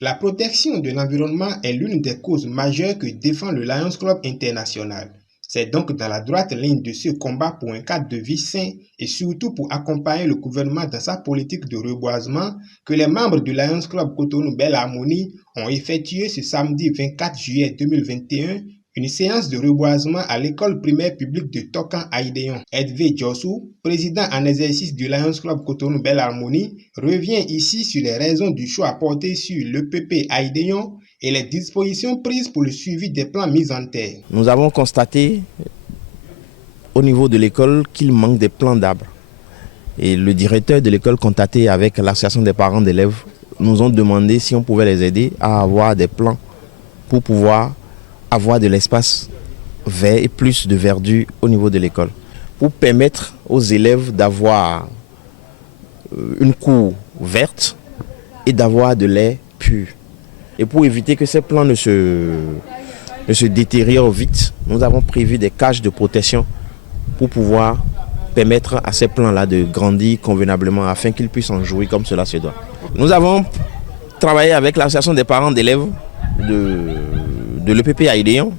La protection de l'environnement est l'une des causes majeures que défend le Lions Club International. C'est donc dans la droite ligne de ce combat pour un cadre de vie sain et surtout pour accompagner le gouvernement dans sa politique de reboisement que les membres du Lions Club Cotonou Belle Harmonie ont effectué ce samedi 24 juillet 2021 une séance de reboisement à l'école primaire publique de Tokan Aïdéon. Edvé Djossou, président en exercice du Lions Club Cotonou Belle Harmonie, revient ici sur les raisons du choix porté sur l'EPP Aïdéon et les dispositions prises pour le suivi des plans mis en terre. Nous avons constaté au niveau de l'école qu'il manque des plants d'arbres. Et le directeur de l'école, contacté avec l'association des parents d'élèves, nous ont demandé si on pouvait les aider à avoir des plants pour pouvoir avoir de l'espace vert et plus de verdure au niveau de l'école. Pour permettre aux élèves d'avoir une cour verte et d'avoir de l'air pur. Et pour éviter que ces plants ne se détériorent vite, nous avons prévu des cages de protection pour pouvoir permettre à ces plants-là de grandir convenablement afin qu'ils puissent en jouir comme cela se doit. Nous avons travaillé avec l'association des parents d'élèves de l'EPP Aïdéon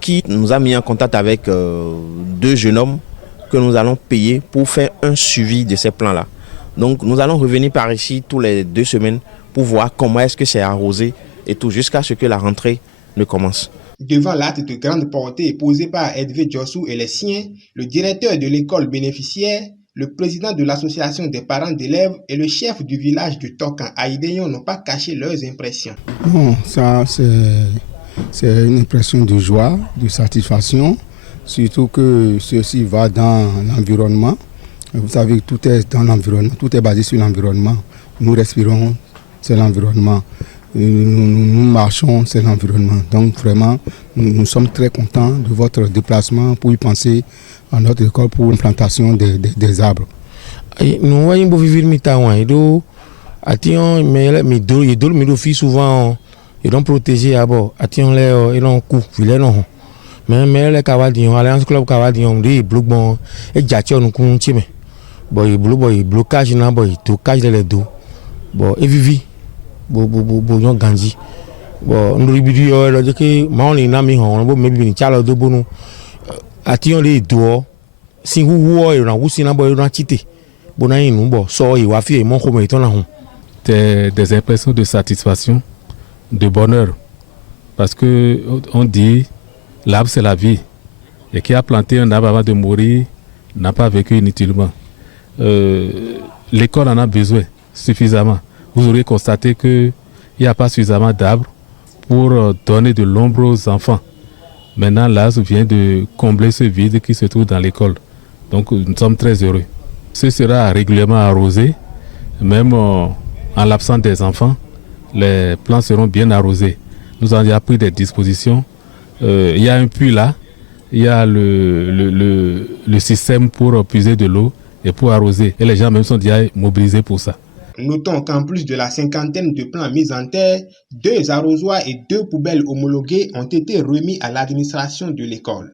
qui nous a mis en contact avec deux jeunes hommes que nous allons payer pour faire un suivi de ces plants-là. Donc nous allons revenir par ici tous les 2 semaines pour voir comment est-ce que c'est arrosé et tout jusqu'à ce que la rentrée ne commence. Devant l'acte de grande portée posé par Edvé Djossou et les siens, le directeur de l'école bénéficiaire, le président de l'association des parents d'élèves et le chef du village de Tokan Aïdéon n'ont pas caché leurs impressions. Non, ça c'est une impression de joie, de satisfaction, surtout que ceci va dans l'environnement. Vous savez, tout est dans l'environnement, tout est basé sur l'environnement. Nous respirons, c'est l'environnement. Nous marchons, c'est l'environnement. Donc vraiment, nous sommes très contents de votre déplacement pour y penser à notre école pour l'implantation des arbres. Nous voyons vivre souvent ils ont protégé à bord. Ils ont coup, mais les cavaliers, Alliance Club cavaliers, ils bloquent et jatio nous comptons. Bon, ils blocage na boy, tocage les dos. Bon, et vivi. Bon, Gandhi. Bon, nous ribidu le dit que ma on na mi hon, bon maybe ni chala do bonu. Ati on les do. Si wo na wusi na boy na chité. Bon na yin bo so yi wa fi mon ko me ton na hon. Des impressions de satisfaction, de bonheur. Parce que on dit l'arbre c'est la vie. Et qui a planté un arbre avant de mourir n'a pas vécu inutilement. L'école en a besoin suffisamment. Vous aurez constaté qu'il n'y a pas suffisamment d'arbres pour donner de l'ombre aux enfants. Maintenant, l'AS vient de combler ce vide qui se trouve dans l'école. Donc, nous sommes très heureux. Ce sera régulièrement arrosé. Même en l'absence des enfants, les plants seront bien arrosés. Nous avons déjà pris des dispositions. Il y a un puits là. Il y a le système pour puiser de l'eau et pour arroser. Et les gens même sont déjà mobilisés pour ça. Notons qu'en plus de la cinquantaine de plants mis en terre, 2 arrosoirs et 2 poubelles homologuées ont été remis à l'administration de l'école.